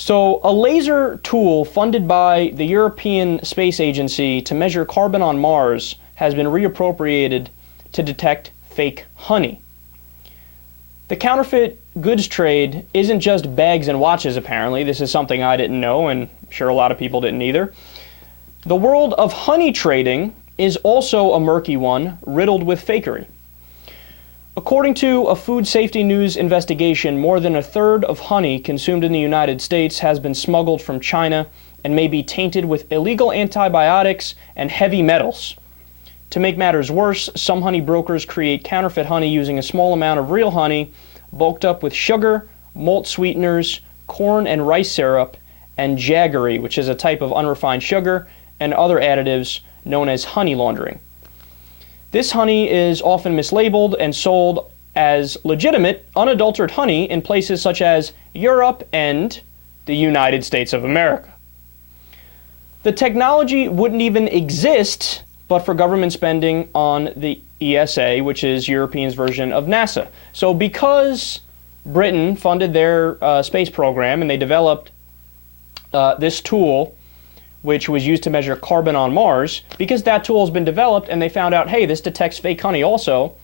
So a laser tool funded by the European Space Agency to measure carbon on Mars has been reappropriated to detect fake honey. The counterfeit goods trade isn't just bags and watches, apparently. This is something I didn't know, and I'm sure a lot of people didn't either. The world of honey trading is also a murky one, riddled with fakery. According to a Food Safety News investigation, more than a third of honey consumed in the United States has been smuggled from China and may be tainted with illegal antibiotics and heavy metals. To make matters worse, some honey brokers create counterfeit honey using a small amount of real honey, bulked up with sugar, malt sweeteners, corn and rice syrup, and jaggery, which is a type of unrefined sugar, and other additives known as honey laundering. This honey is often mislabeled and sold as legitimate, unadulterated honey in places such as Europe and the United States of America. The technology wouldn't even exist but for government spending on the ESA, which is Europeans' version of NASA. So because Britain funded their space program and they developed this tool, which was used to measure carbon on Mars, because that tool has been developed and they found out, hey, this detects fake honey also,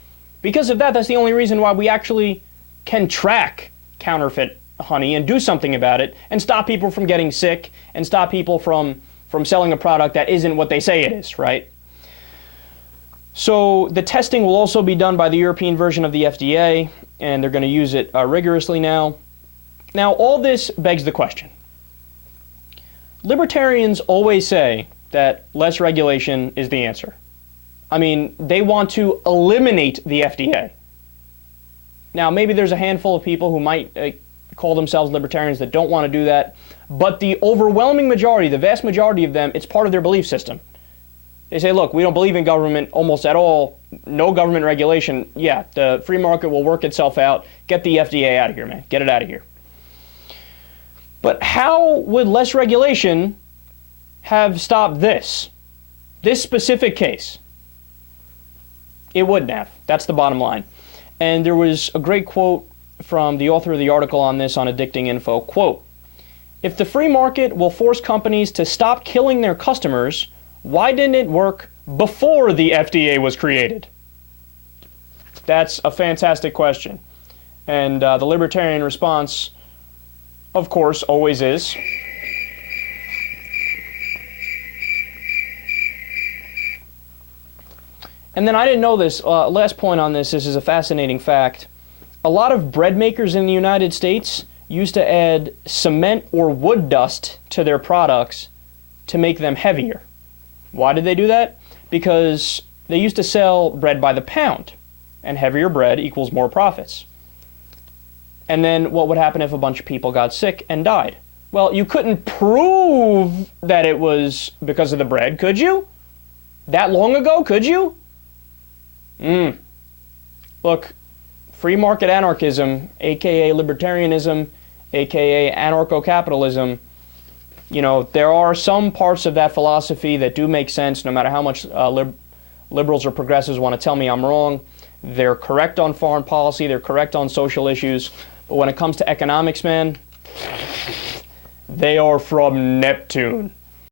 because of that, that's the only reason why we actually can track counterfeit honey and do something about it and stop people from getting sick and stop people from selling a product that isn't what they say it is, right? So the testing will also be done by the European version of the FDA, and they're going to use it rigorously now. Now, all this begs the question. Libertarians always say that less regulation is the answer. I mean, they want to eliminate the FDA. Now, maybe there's a handful of people who might call themselves libertarians that don't want to do that, but the overwhelming majority, the vast majority of them, it's part of their belief system. They say, look, we don't believe in government almost at all, no government regulation. Yeah, the free market will work itself out. Get the FDA out of here, man. Get it out of here. But how would less regulation have stopped this specific case? It wouldn't have. That's the bottom line. And there was a great quote from the author of the article on this on Addicting Info. Quote, "If the free market will force companies to stop killing their customers, why didn't it work before the FDA was created?" That's a fantastic question. And the libertarian response, of course, always is, and then I didn't know this, last point on this is a fascinating fact. A lot of bread makers in the United States used to add cement or wood dust to their products to make them heavier. Why did they do that? Because they used to sell bread by the pound, and heavier bread equals more profits. And then what would happen if a bunch of people got sick and died? Well, you couldn't prove that it was because of the bread, could you? That long ago, could you? Look, free market anarchism, aka libertarianism, aka anarcho-capitalism, you know, there are some parts of that philosophy that do make sense, no matter how much liberals or progressives want to tell me I'm wrong. They're correct on foreign policy, they're correct on social issues, but when it comes to economics, man, they are from Neptune.